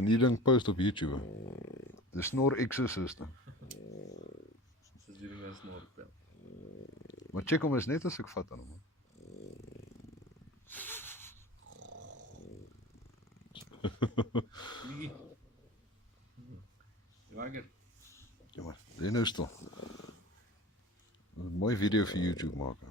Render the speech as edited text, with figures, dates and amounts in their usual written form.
gaan die ding post op YouTube. The Snore Exorcist. Dis die ding is snor. Maar check hom is net as ek vat aan hom. Nee. Wakker. Ja maar, jy nou stil. 'n Mooi video vir YouTube maak.